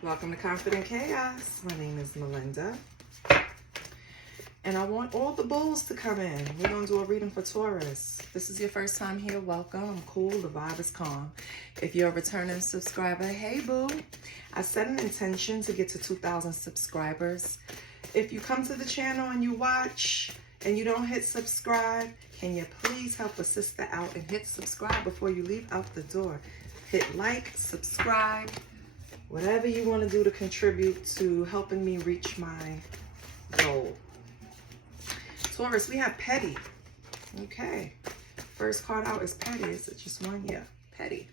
Welcome to Confident Chaos. My name is Melinda. And I want all the bulls to come in. We're going to do a reading for Taurus. If this is your first time here, welcome. I'm cool. The vibe is calm. If you're a returning subscriber, hey boo. I set an intention to get to 2,000 subscribers. If you come to the channel and you watch and you don't hit subscribe, can you please help a sister out and hit subscribe before you leave out the door? Hit like, subscribe, whatever you want to do to contribute to helping me reach my goal. Taurus, we have petty. Okay. First card out is petty. Is it just one? Yeah, petty.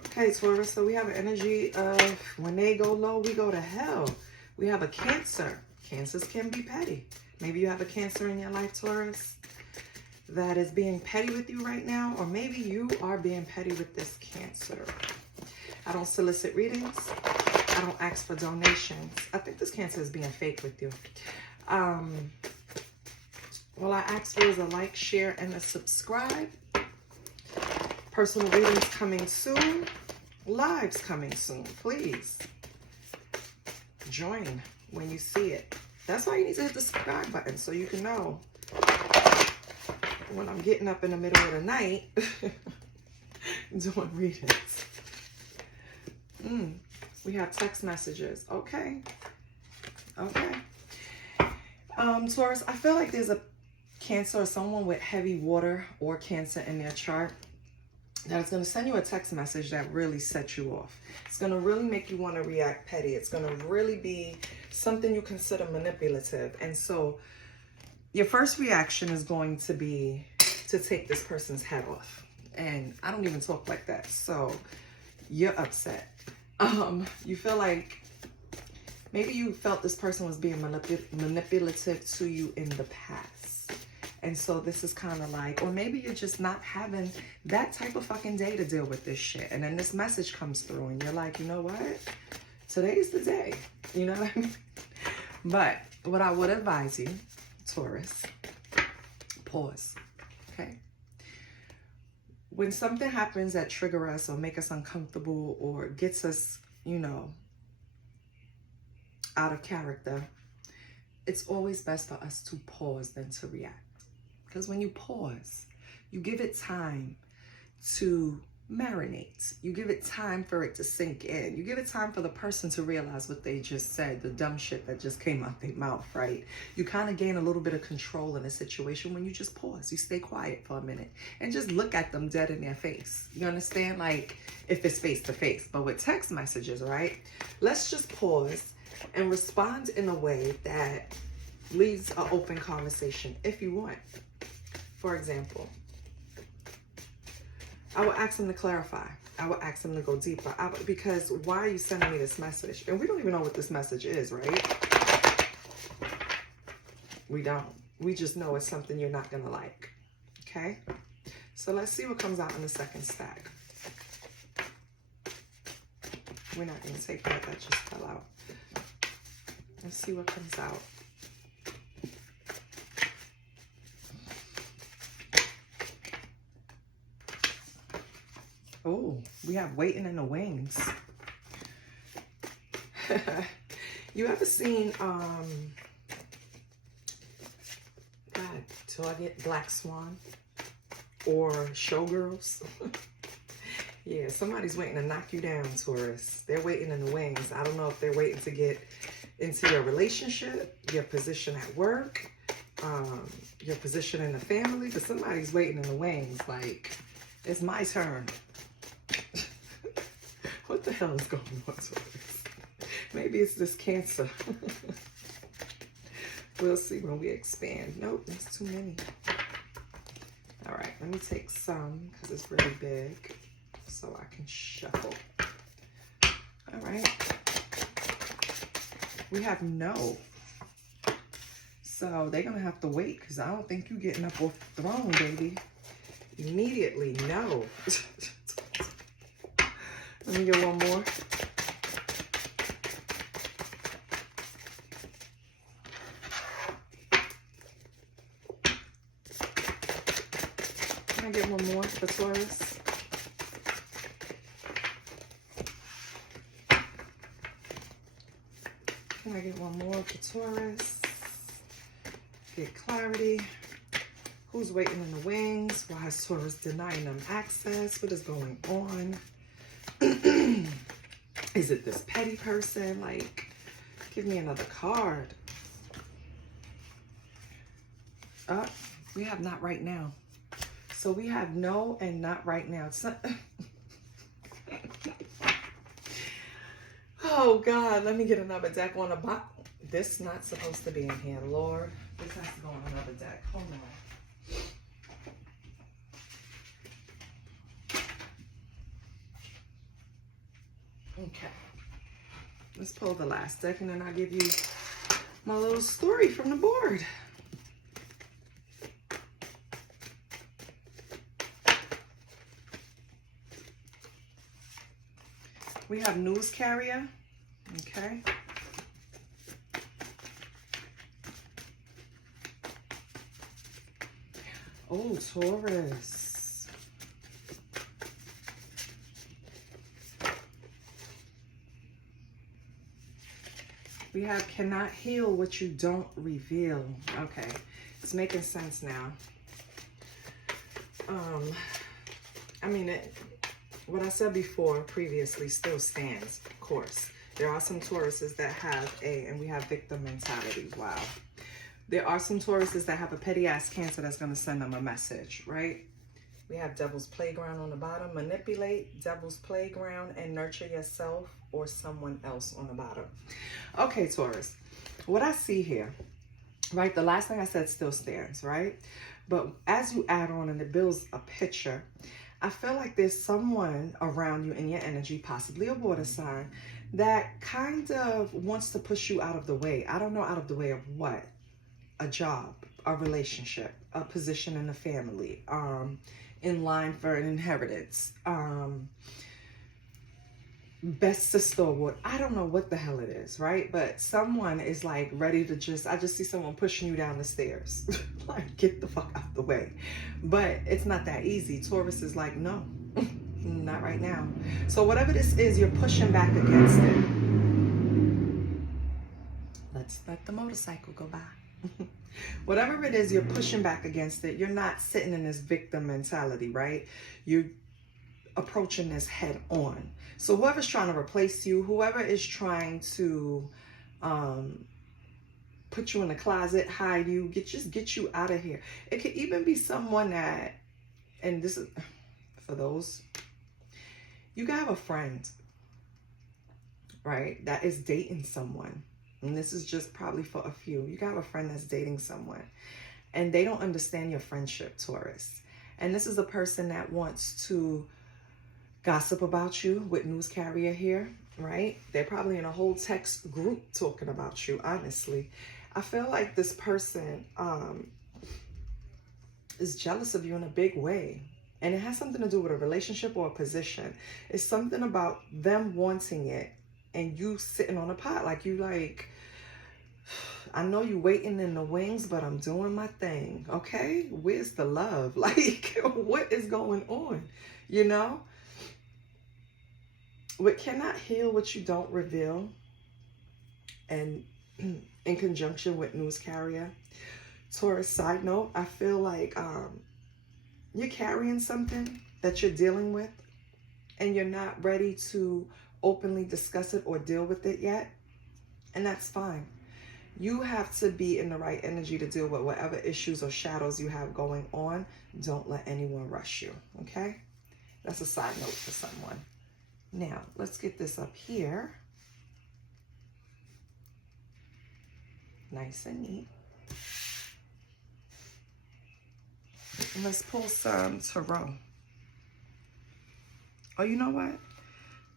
Okay, Taurus, so we have an energy of when they go low, we go to hell. We have a Cancer. Cancers can be petty. Maybe you have a Cancer in your life, Taurus, that is being petty with you right now, or maybe you are being petty with this Cancer. I don't solicit readings. I don't ask for donations. I think this Cancer is being fake with you. All I ask for is a like, share, and a subscribe. Personal readings coming soon. Lives coming soon. Please join when you see it. That's why you need to hit the subscribe button so you can know when I'm getting up in the middle of the night doing readings. We have text messages. Okay. Taurus, I feel like there's a Cancer or someone with heavy water or Cancer in their chart that is going to send you a text message that really sets you off. It's going to really make you want to react petty. It's going to really be something you consider manipulative. And so your first reaction is going to be to take this person's head off. And I don't even talk like that. So you're upset. You feel like maybe you felt this person was being manipulative to you in the past. And so this is kind of like, or maybe you're just not having that type of fucking day to deal with this shit. And then this message comes through and you're like, you know what? Today's the day. You know what I mean? But what I would advise you, Taurus, pause. Okay? When something happens that trigger us or make us uncomfortable or gets us, you know, out of character, it's always best for us to pause than to react. Because when you pause, you give it time to marinate. You give it time for it to sink in. You give it time for the person to realize what they just said, the dumb shit that just came out their mouth, right? You kind of gain a little bit of control in a situation when you just pause. You stay quiet for a minute and just look at them dead in their face. You understand? Like if it's face to face. But with text messages, right? Let's just pause and respond in a way that leads an open conversation if you want. For example, I will ask them to clarify. I will ask them to go deeper. Because why are you sending me this message? And we don't even know what this message is, right? We don't. We just know it's something you're not going to like. Okay? So let's see what comes out in the second stack. We're not going to take that. That just fell out. Let's see what comes out. Oh, we have waiting in the wings. You ever seen, God, till I get Black Swan or Showgirls? Yeah, somebody's waiting to knock you down, Taurus. They're waiting in the wings. I don't know if they're waiting to get into your relationship, your position at work, your position in the family, but somebody's waiting in the wings. Like, it's my turn. What the hell is going on, Taurus? Maybe it's this Cancer. We'll see when we expand. Nope, there's too many. All right, let me take some because it's really big so I can shuffle. All right. We have no. So they're going to have to wait because I don't think you're getting up off the throne, baby. Immediately, no. Let me get one more. Can I get one more for Taurus? Can I get one more for Taurus? Get clarity. Who's waiting in the wings? Why is Taurus denying them access? What is going on? Is it this petty person? Like, give me another card. We have not right now. So we have no and not right now. It's not... Oh, God. Let me get another deck on the bottom. This is not supposed to be in here, Lord. This has to go on another deck. Hold on. Okay. Let's pull the last deck, and then I'll give you my little story from the board. We have news carrier. Okay. Oh, Taurus. We have cannot heal what you don't reveal. Okay, it's making sense now. I mean, what I said before previously still stands, of course. There are some Tauruses that have and we have victim mentality. Wow. There are some Tauruses that have a petty ass Cancer that's going to send them a message, right? We have Devil's Playground on the bottom. Manipulate, Devil's Playground, and nurture yourself or someone else on the bottom. Okay, Taurus. What I see here, right? The last thing I said still stands, right? But as you add on and it builds a picture, I feel like there's someone around you in your energy, possibly a water sign, that kind of wants to push you out of the way. I don't know out of the way of what. A job, a relationship, a position in the family, in line for an inheritance, best sister award. I don't know what the hell it is, right? But someone is like ready to I just see someone pushing you down the stairs. Like, get the fuck out the way. But it's not that easy. Taurus is like, no, not right now. So whatever this is, you're pushing back against it. Let's let the motorcycle go by. Whatever it is, you're pushing back against it. You're not sitting in this victim mentality, right? You're approaching this head on. So whoever's trying to replace you, whoever is trying to put you in the closet, hide you, get you out of here. It could even be someone that, and this is for those, you can have a friend, right, that is dating someone. And this is just probably for a few. You got a friend that's dating someone and they don't understand your friendship, Taurus. And this is a person that wants to gossip about you with news carrier here, right? They're probably in a whole text group talking about you, honestly. I feel like this person is jealous of you in a big way. And it has something to do with a relationship or a position. It's something about them wanting it and you sitting on a pot. Like, you like, I know you waiting in the wings, but I'm doing my thing, okay? Where's the love? Like, what is going on, you know? What cannot heal what you don't reveal, and in conjunction with news carrier. Taurus, side note, I feel like you're carrying something that you're dealing with and you're not ready to openly discuss it or deal with it yet. And that's fine. You have to be in the right energy to deal with whatever issues or shadows you have going on. Don't let anyone rush you, okay? That's a side note for someone. Now, let's get this up here. Nice and neat. And let's pull some tarot. Oh, you know what?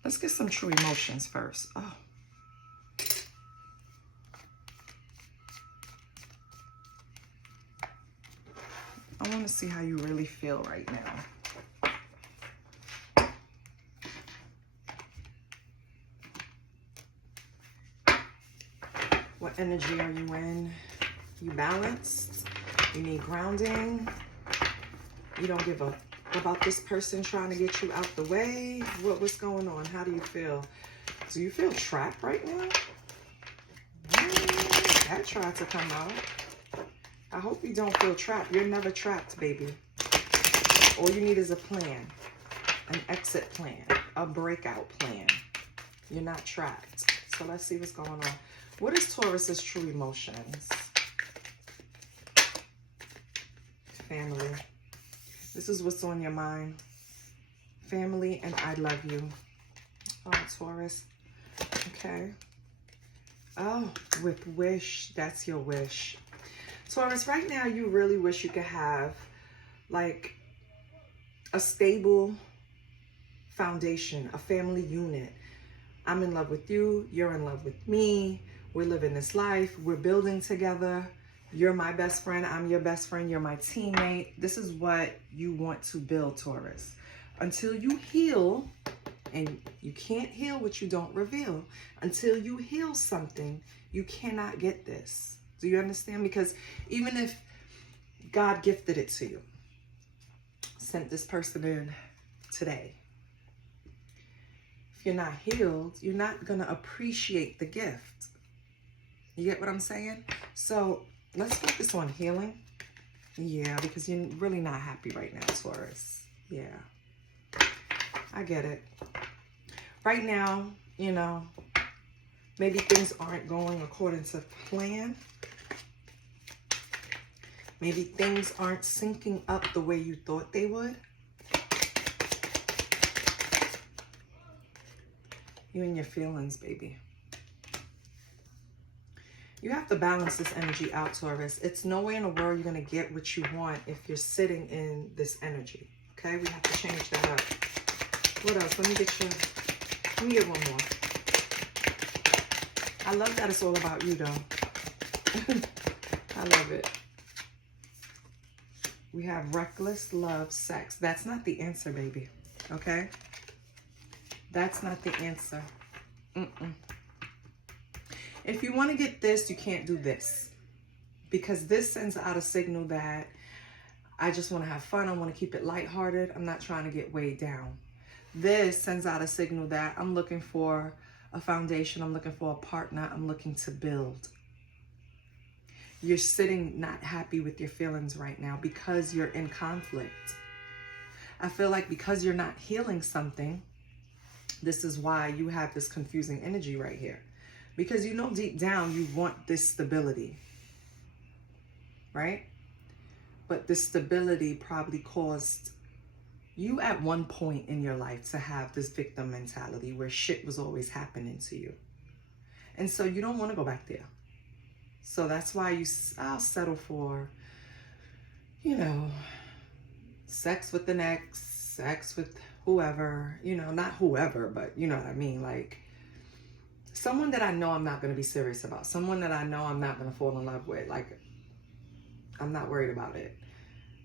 Let's get some true emotions first. Oh. I want to see how you really feel right now. What energy are you in? You balanced? You need grounding? You don't give a about this person trying to get you out the way? What's going on? How do you feel? Do you feel trapped right now? That tried to come out. I hope you don't feel trapped. You're never trapped, baby. All you need is a plan, an exit plan, a breakout plan. You're not trapped. So let's see what's going on. What is Taurus's true emotions? Family. This is what's on your mind. Family and I love you. Oh, Taurus. Okay. Oh, with wish. That's your wish. Taurus, right now you really wish you could have like a stable foundation, a family unit. I'm in love with you. You're in love with me. We're living this life. We're building together. You're my best friend. I'm your best friend. You're my teammate. This is what you want to build, Taurus. Until you heal, and you can't heal what you don't reveal. Until you heal something, you cannot get this. Do you understand? Because even if God gifted it to you, sent this person in today, if you're not healed, you're not going to appreciate the gift. You get what I'm saying? So let's focus on healing. Yeah, because you're really not happy right now, Taurus. Yeah, I get it. Right now, you know, maybe things aren't going according to plan. Maybe things aren't syncing up the way you thought they would. You and your feelings, baby. You have to balance this energy out, Taurus. It's no way in the world you're going to get what you want if you're sitting in this energy. Okay? We have to change that up. What else? Let me get one more. I love that it's all about you, though. I love it. We have reckless love, sex. That's not the answer, baby. Okay? That's not the answer. If you want to get this, you can't do this. Because this sends out a signal that I just want to have fun. I want to keep it lighthearted. I'm not trying to get weighed down. This sends out a signal that I'm looking for a foundation. I'm looking for a partner. I'm looking to build. You're sitting not happy with your feelings right now because you're in conflict. I feel like because you're not healing something, this is why you have this confusing energy right here. Because you know deep down you want this stability, right? But this stability probably caused you at one point in your life to have this victim mentality where shit was always happening to you. And so you don't want to go back there. So that's why I'll settle for, you know, sex with the next, sex with whoever, you know, not whoever, but you know what I mean? Like someone that I know I'm not going to be serious about, someone that I know I'm not going to fall in love with. Like, I'm not worried about it.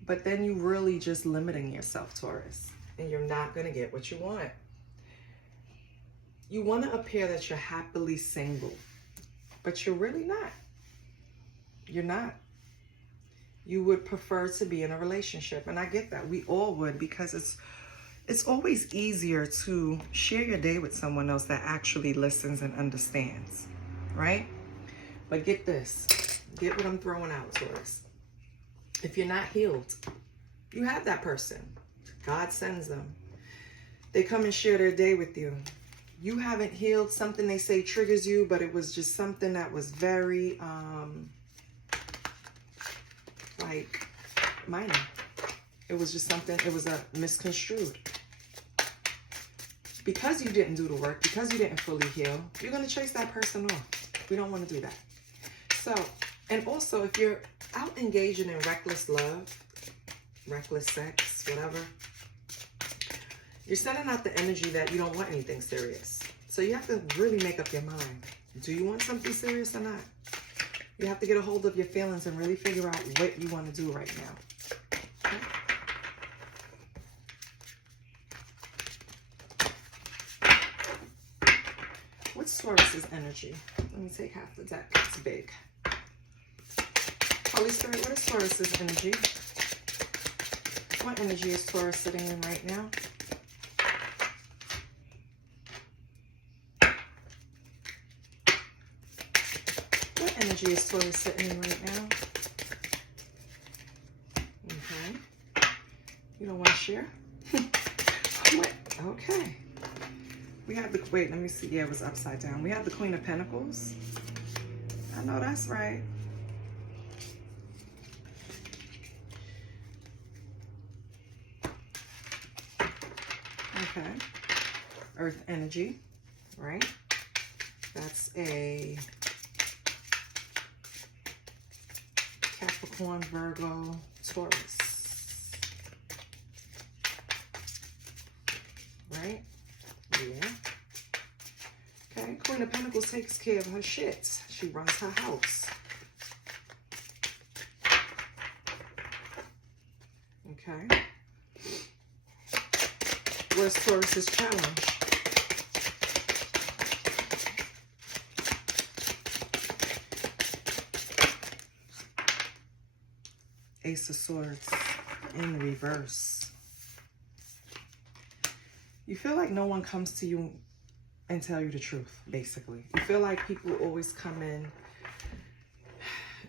But then you really just limiting yourself, Taurus, and you're not going to get what you want. You want to appear that you're happily single, but you're really not. You're not. You would prefer to be in a relationship. And I get that. We all would, because it's always easier to share your day with someone else that actually listens and understands, right? But get this. Get what I'm throwing out, Taurus. If you're not healed, you have that person. God sends them. They come and share their day with you. You haven't healed. Something they say triggers you, but it was just something that was very, like, minor. It was just something, it was a misconstrued. Because you didn't do the work, because you didn't fully heal, you're going to chase that person off. We don't want to do that. So, and also if you're out engaging in reckless love, reckless sex, whatever, you're sending out the energy that you don't want anything serious. So you have to really make up your mind. Do you want something serious or not? You have to get a hold of your feelings and really figure out what you want to do right now. Okay? What's Taurus's energy? Let me take half the deck. It's big. Holy Spirit, what is Taurus's energy? What energy is Taurus sitting in right now? energy is Taurus sitting in right now? Okay. You don't want to share? Okay. We have the, wait, let me see. Yeah, it was upside down. We have the Queen of Pentacles. I know that's right. Okay. Earth energy, right? That's a Capricorn, Virgo, Taurus. Right? Yeah. Okay, Queen of Pentacles takes care of her shit. She runs her house. Okay. Where's Taurus's challenge? Ace of Swords in reverse. You feel like no one comes to you and tell you the truth, basically. You feel like people always come in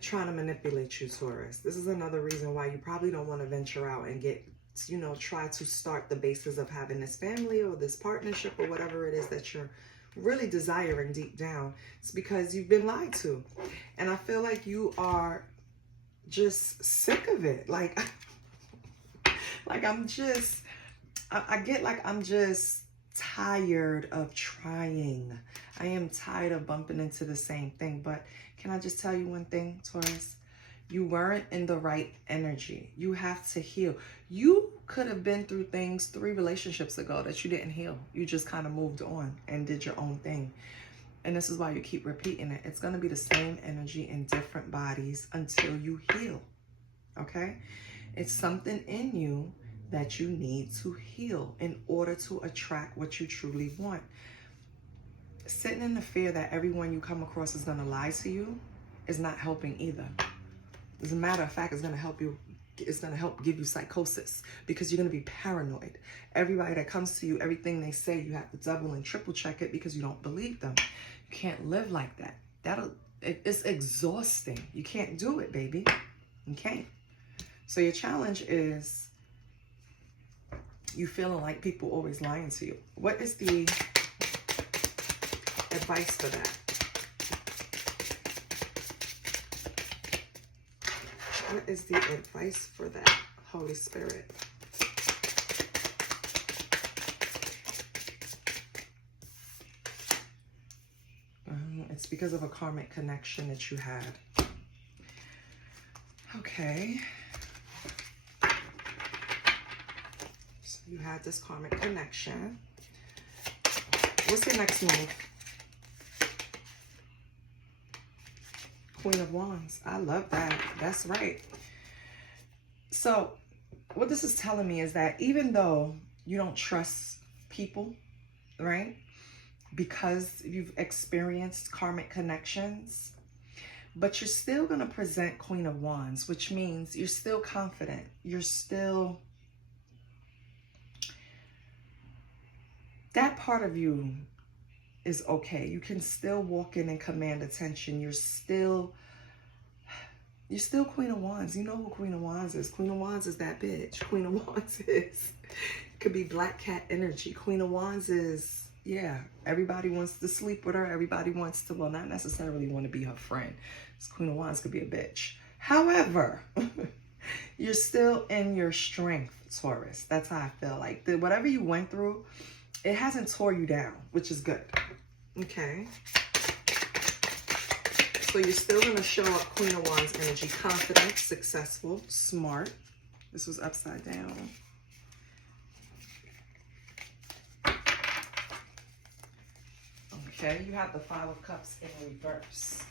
trying to manipulate you, Taurus. This is another reason why you probably don't want to venture out and get, you know, try to start the basis of having this family or this partnership or whatever it is that you're really desiring deep down. It's because you've been lied to. And I feel like you are just sick of it. Like I'm just, I get like I'm just tired of trying. I am tired of bumping into the same thing. But can I just tell you one thing, Taurus? You weren't in the right energy. You have to heal. You could have been through things 3 relationships ago that you didn't heal. You just kind of moved on and did your own thing. And this is why you keep repeating it. It's going to be the same energy in different bodies until you heal. Okay? It's something in you that you need to heal in order to attract what you truly want. Sitting in the fear that everyone you come across is going to lie to you is not helping either. As a matter of fact, it's going to help you. It's going to help give you psychosis because you're going to be paranoid. Everybody that comes to you, everything they say, you have to double and triple check it because you don't believe them. You can't live like that. It's exhausting. You can't do it, baby. You can't. So your challenge is you feeling like people always lying to you. What is the advice for that? What is the advice for that, Holy Spirit? It's because of a karmic connection that you had. Okay. So you had this karmic connection. What's your next move? Queen of Wands. I love that. That's right. So what this is telling me is that even though you don't trust people, right? Because you've experienced karmic connections, but you're still going to present Queen of Wands, which means you're still confident. You're still, that part of you is okay. You can still walk in and command attention. You're still Queen of Wands. You know who Queen of Wands is. Queen of Wands is that bitch. Queen of Wands is, could be Black Cat energy. Queen of Wands is, yeah, everybody wants to sleep with her. Everybody wants to, well, not necessarily want to be her friend. This Queen of Wands could be a bitch. However, you're still in your strength, Taurus. That's how I feel. Like whatever you went through, it hasn't tore you down, which is good. Okay. So you're still going to show up Queen of Wands energy. Confident, successful, smart. This was upside down. Okay, you have the 5 of Cups in reverse.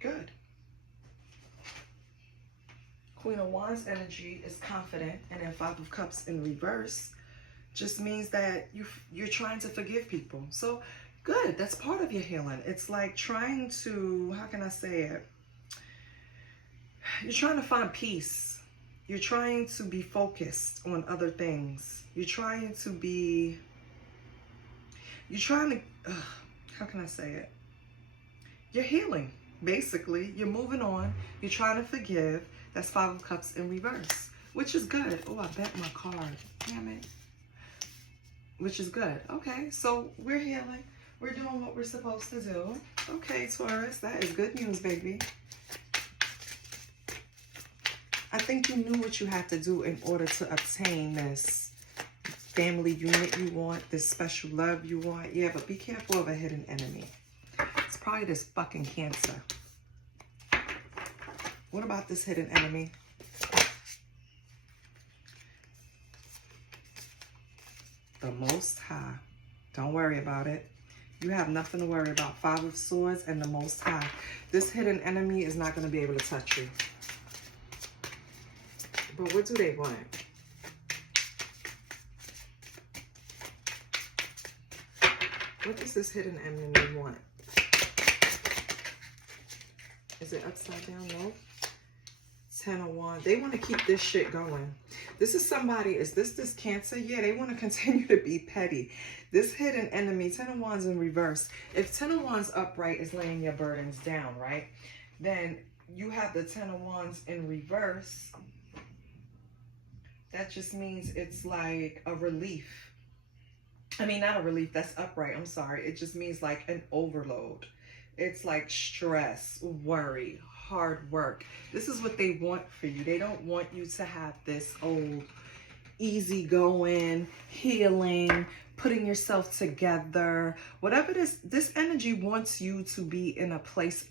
Good. Queen of Wands energy is confident, and then 5 of Cups in reverse just means that you're trying to forgive people. So good, that's part of your healing. It's like trying to, how can I say it? You're trying to find peace. You're trying to be focused on other things. You're trying to be, You're trying to, how can I say it? You're healing, basically. You're moving on. You're trying to forgive. That's Five of Cups in reverse, which is good. Oh, I bent my card. Damn it. Which is good. Okay, so we're healing. We're doing what we're supposed to do. Okay, Taurus, that is good news, baby. I think you knew what you had to do in order to obtain this family unit you want, this special love you want. Yeah, but be careful of a hidden enemy. It's probably this fucking Cancer. What about this hidden enemy? The Most High. Don't worry about it. You have nothing to worry about. Five of Swords and the Most High. This hidden enemy is not going to be able to touch you. But what do they want? What does this hidden enemy want? Is it upside down? No. 10 of Wands. They want to keep this shit going. This is somebody, is this Cancer? Yeah, they want to continue to be petty. This hidden enemy, 10 of Wands in reverse. If 10 of Wands upright is laying your burdens down, right? Then you have the 10 of Wands in reverse. That just means it's like a relief. I mean, not a relief, that's upright. I'm sorry. It just means like an overload. It's like stress, worry, hard work. This is what they want for you. They don't want you to have this old, easygoing, healing, putting yourself together. Whatever this energy wants you to be in a place.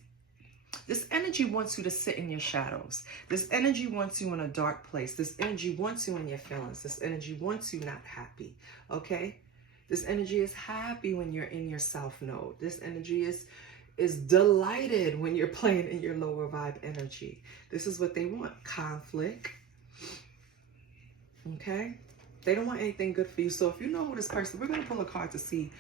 This energy wants you to sit in your shadows. This energy wants you in a dark place. This energy wants you in your feelings. This energy wants you not happy, okay? This energy is happy when you're in your self node. This energy is delighted when you're playing in your lower vibe energy. This is what they want, conflict, okay? They don't want anything good for you. So if you know who this person, we're going to pull a card to see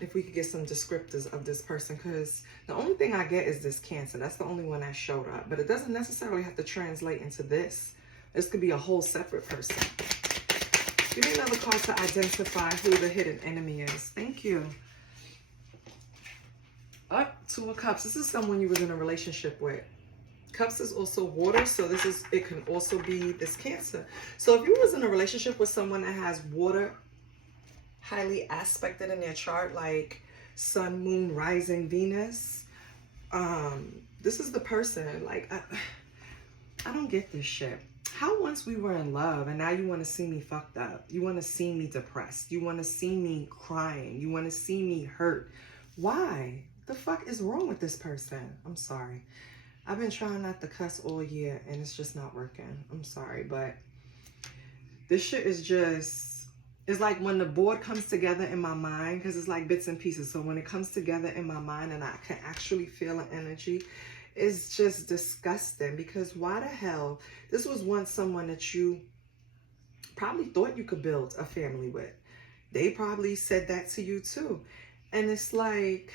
if we could get some descriptors of this person, because the only thing I get is this Cancer. That's the only one that showed up, but it doesn't necessarily have to translate into this. This could be a whole separate person. Give me another card to identify who the hidden enemy is. Thank you. Up, Two of Cups. This is someone you was in a relationship with. Cups is also water, so it can also be this Cancer. So if you was in a relationship with someone that has water highly aspected in their chart, like Sun, Moon, Rising, Venus, this is the person. Like, I don't get this shit. How once we were in love and now you want to see me fucked up? You want to see me depressed? You want to see me crying? You want to see me hurt? Why? The fuck is wrong with this person? I'm sorry. I've been trying not to cuss all year and it's just not working. I'm sorry, but this shit is just, it's like when the board comes together in my mind, because it's like bits and pieces. So when it comes together in my mind and I can actually feel an energy, it's just disgusting. Because why the hell, this was once someone that you probably thought you could build a family with. They probably said that to you too. And it's like,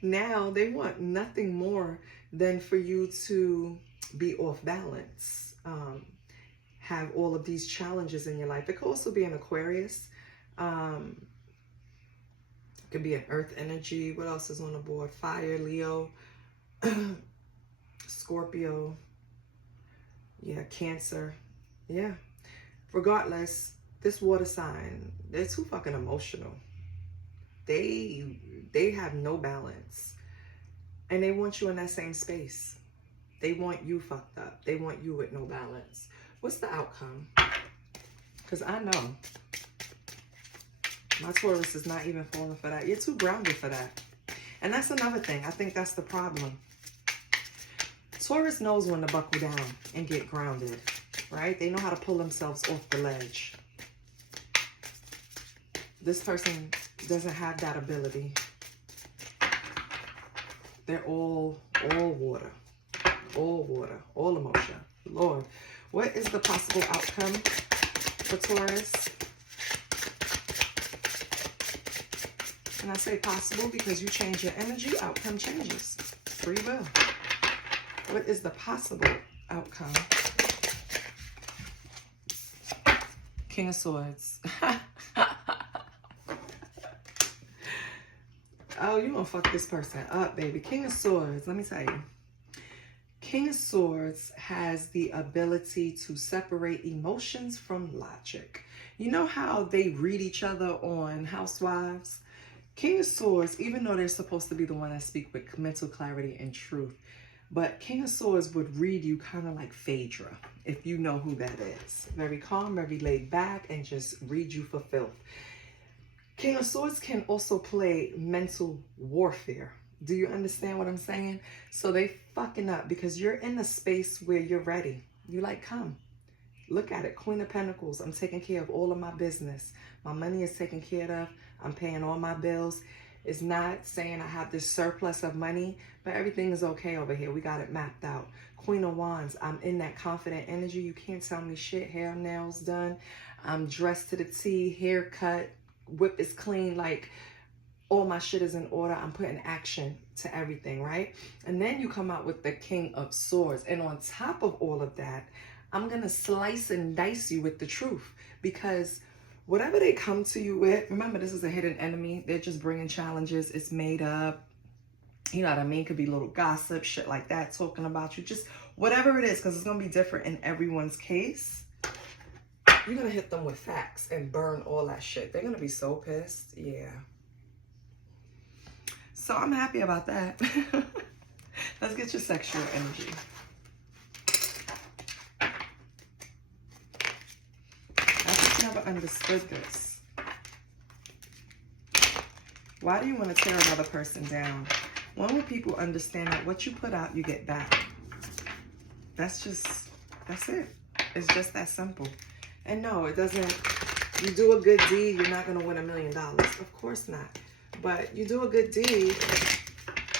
now they want nothing more than for you to be off balance, have all of these challenges in your life. It could also be an Aquarius. It could be an earth energy. What else is on the board? Fire, Leo, Scorpio. Yeah, Cancer. Yeah. Regardless, this water sign, they're too fucking emotional. They have no balance. And they want you in that same space. They want you fucked up. They want you with no balance. What's the outcome? Because I know my Taurus is not even falling for that. You're too grounded for that. And that's another thing. I think that's the problem. Taurus knows when to buckle down and get grounded, right? They know how to pull themselves off the ledge. This person doesn't have that ability. They're all water, all emotion. Lord, what is the possible outcome for Taurus? And I say possible because you change your energy, outcome changes. Free will. What is the possible outcome? King of Swords. Oh, you gonna fuck this person up, baby. King of Swords, let me tell you. King of Swords has the ability to separate emotions from logic. You know how they read each other on Housewives? King of Swords, even though they're supposed to be the one that speak with mental clarity and truth, but King of Swords would read you kind of like Phaedra, if you know who that is. Very calm, very laid back, and just read you for filth. King of Swords can also play mental warfare. Do you understand what I'm saying? So they fucking up because you're in a space where you're ready. You like, come. Look at it. Queen of Pentacles. I'm taking care of all of my business. My money is taken care of. I'm paying all my bills. It's not saying I have this surplus of money, but everything is okay over here. We got it mapped out. Queen of Wands. I'm in that confident energy. You can't tell me shit. Hair, nails done. I'm dressed to the T. Hair cut. Whip is clean. Like, all my shit is in order. I'm putting action to everything, right? And then you come out with the King of Swords. And on top of all of that, I'm going to slice and dice you with the truth. Because whatever they come to you with, remember, this is a hidden enemy. They're just bringing challenges. It's made up. You know what I mean? Could be little gossip, shit like that, talking about you. Just whatever it is, because it's going to be different in everyone's case. You're going to hit them with facts and burn all that shit. They're going to be so pissed. Yeah. So I'm happy about that. Let's get your sexual energy. I just never understood this. Why do you want to tear another person down? When will people understand that what you put out, you get back? That's it. It's just that simple. And no, it doesn't, you do a good deed, you're not going to win $1 million. Of course not. But you do a good deed,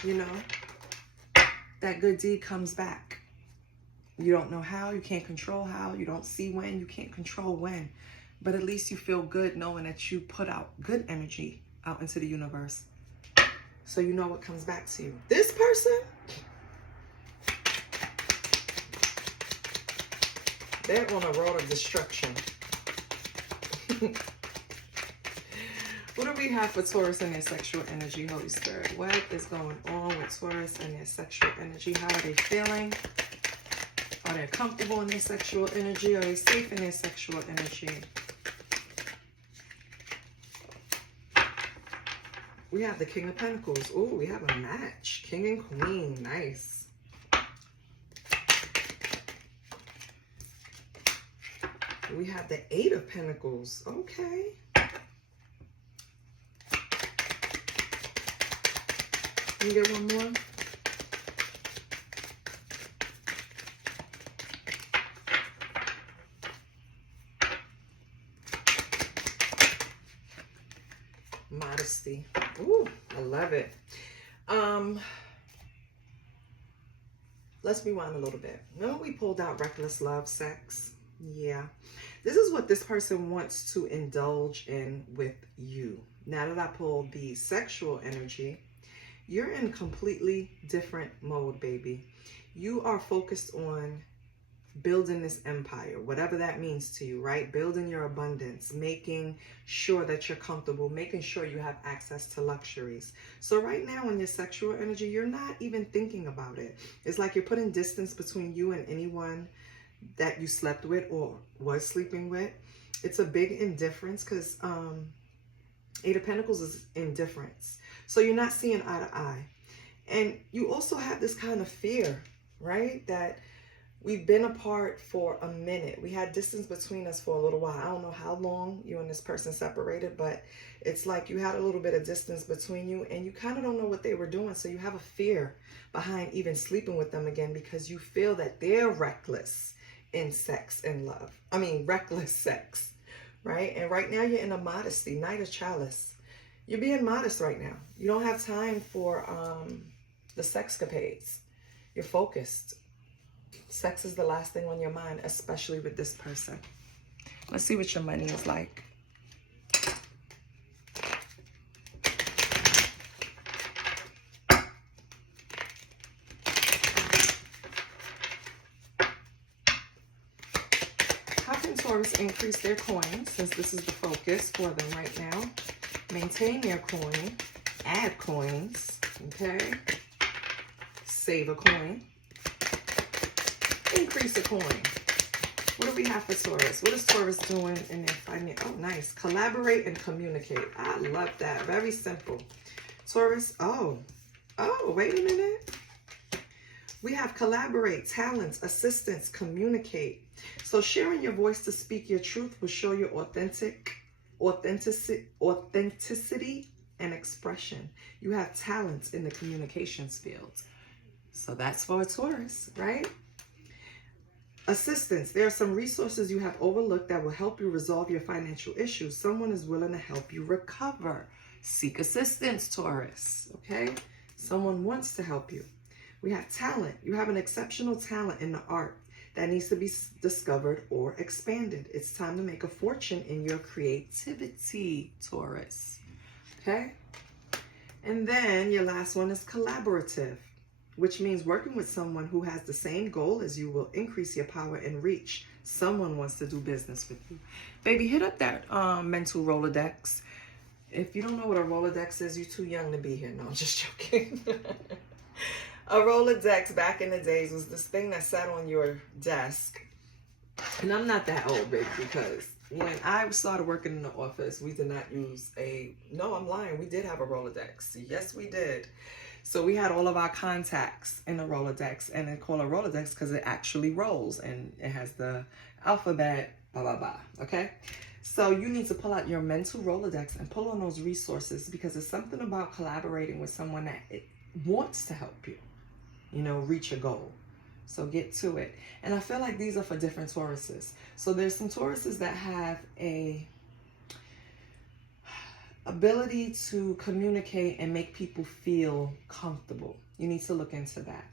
you know, that good deed comes back. You don't know how, you can't control how, you don't see when, you can't control when. But at least you feel good knowing that you put out good energy out into the universe. So you know what comes back to you. This person, they're on a road of destruction. What do we have for Taurus and their sexual energy, Holy Spirit? What is going on with Taurus and their sexual energy? How are they feeling? Are they comfortable in their sexual energy? Are they safe in their sexual energy? We have the King of Pentacles. Oh, we have a match. King and Queen. Nice. We have the Eight of Pentacles. Okay. Can you get one more? Modesty. Ooh, I love it. Let's rewind a little bit. Remember we pulled out reckless love, sex? Yeah. This is what this person wants to indulge in with you. Now that I pulled the sexual energy, you're in completely different mode, baby. You are focused on building this empire, whatever that means to you, right? Building your abundance, making sure that you're comfortable, making sure you have access to luxuries. So right now in your sexual energy, you're not even thinking about it. It's like you're putting distance between you and anyone that you slept with or was sleeping with. It's a big indifference because Eight of Pentacles is indifference. So you're not seeing eye to eye. And you also have this kind of fear, right? That we've been apart for a minute. We had distance between us for a little while. I don't know how long you and this person separated, but it's like you had a little bit of distance between you and you kind of don't know what they were doing. So you have a fear behind even sleeping with them again because you feel that they're reckless in sex and love. I mean, reckless sex, right? And right now you're in a modesty, Knight of Chalice. You're being modest right now. You don't have time for the sexcapades. You're focused. Sex is the last thing on your mind, especially with this person. Let's see what your money is like. How can Taurus increase their coin, since this is the focus for them right now? Maintain their coin add coins, okay? Save a coin. Increase a coin. What do we have for Taurus? What is Taurus doing in their finance? Oh, nice. Collaborate and communicate. I love that. Very simple. Taurus, oh, wait a minute. We have collaborate, talents, assistance, communicate. So sharing your voice to speak your truth will show your authenticity and expression. You have talents in the communications field. So that's for a Taurus, right? Assistance. There are some resources you have overlooked that will help you resolve your financial issues. Someone is willing to help you recover. Seek assistance, Taurus, okay? Someone wants to help you. We have talent. You have an exceptional talent in the art that needs to be discovered or expanded. It's time to make a fortune in your creativity, Taurus, okay? And then your last one is collaborative, which means working with someone who has the same goal as you will increase your power and reach. Someone wants to do business with you. Baby, hit up that mental Rolodex. If you don't know what a Rolodex is, you're too young to be here. No, I'm just joking. A Rolodex back in the days was this thing that sat on your desk. And I'm not that old, baby, because when I started working in the office, we did not use no, I'm lying. We did have a Rolodex. Yes, we did. So we had all of our contacts in a Rolodex, and they call it a Rolodex because it actually rolls and it has the alphabet, blah, blah, blah. Okay. So you need to pull out your mental Rolodex and pull on those resources, because it's something about collaborating with someone that wants to help you, reach a goal. So get to it. And I feel like these are for different Tauruses. So there's some Tauruses that have a ability to communicate and make people feel comfortable. You need to look into that.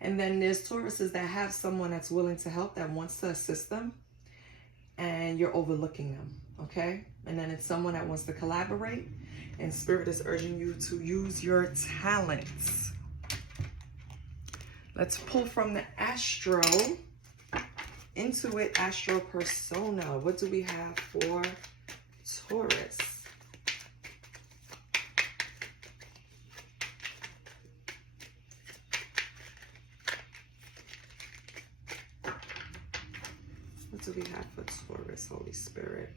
And then there's Tauruses that have someone that's willing to help, that wants to assist them, and you're overlooking them, okay? And then it's someone that wants to collaborate, and Spirit is urging you to use your talents. Let's pull from the Astro, Intuit Astro Persona. What do we have for Taurus? What do we have for Taurus, Holy Spirit?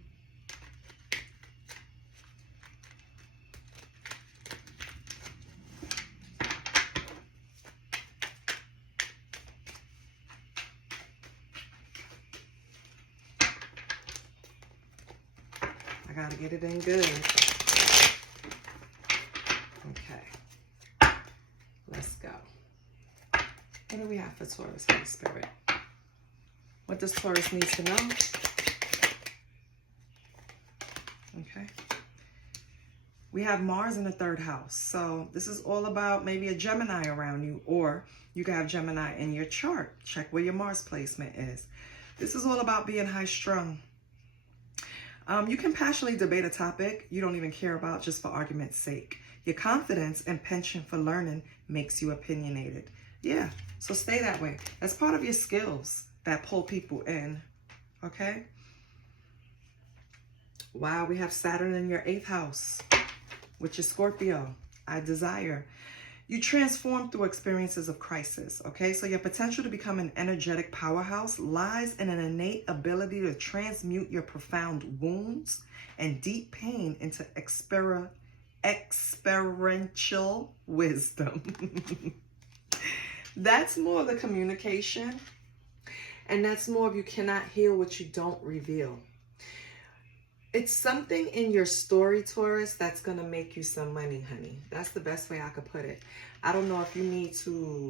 I gotta get it in good. Okay. Let's go. What do we have for Taurus, Holy Spirit? What does Taurus need to know? Okay. We have Mars in the 3rd house. So this is all about maybe a Gemini around you, or you can have Gemini in your chart. Check where your Mars placement is. This is all about being high strung. You can passionately debate a topic you don't even care about just for argument's sake. Your confidence and penchant for learning makes you opinionated. Yeah, so stay that way. That's part of your skills that pull people in, okay? Wow, we have Saturn in your 8th house, which is Scorpio. I desire. You transform through experiences of crisis, okay? So your potential to become an energetic powerhouse lies in an innate ability to transmute your profound wounds and deep pain into experiential wisdom. That's more of the communication. And that's more of you cannot heal what you don't reveal. It's something in your story, Taurus, that's going to make you some money, honey. That's the best way I could put it. I don't know if you need to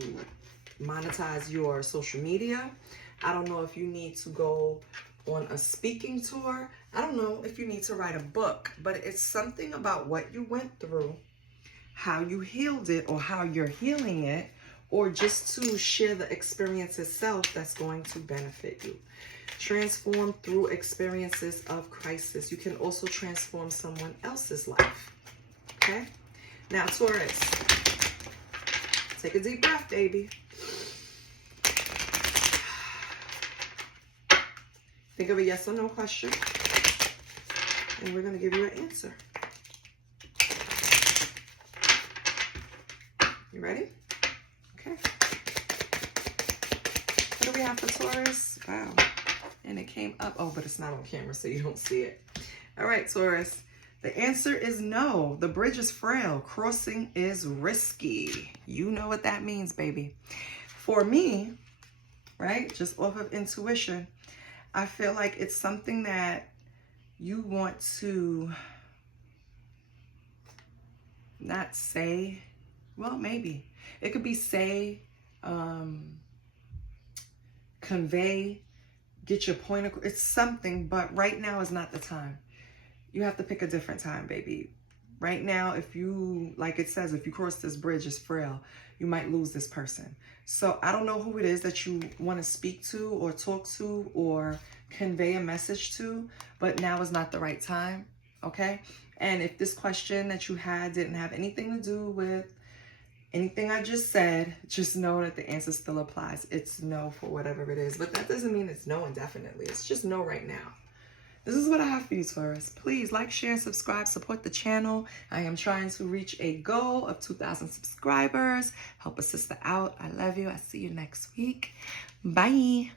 monetize your social media. I don't know if you need to go on a speaking tour. I don't know if you need to write a book. But it's something about what you went through, how you healed it, or how you're healing it, or just to share the experience itself that's going to benefit you. Transform through experiences of crisis. You can also transform someone else's life. Okay? Now, Taurus, take a deep breath, baby. Think of a yes or no question, and we're going to give you an answer. You ready? Okay. What do we have for Taurus? Wow. And it came up. Oh, but it's not on camera, so you don't see it. All right, Taurus. The answer is no. The bridge is frail. Crossing is risky. You know what that means, baby. For me, right, just off of intuition, I feel like it's something that you want to not say. Well, maybe. It could be say, convey, get your point across. It's something, but right now is not the time. You have to pick a different time, baby. Right now, if you, like it says, if you cross this bridge, it's frail. You might lose this person. So I don't know who it is that you want to speak to or talk to or convey a message to, but now is not the right time, okay? And if this question that you had didn't have anything to do with anything I just said, just know that the answer still applies. It's no for whatever it is, but that doesn't mean it's no indefinitely. It's just no right now. This is what I have for you, Taurus. Please like, share, and subscribe. Support the channel. I am trying to reach a goal of 2,000 subscribers. Help a sister out. I love you. I see you next week. Bye.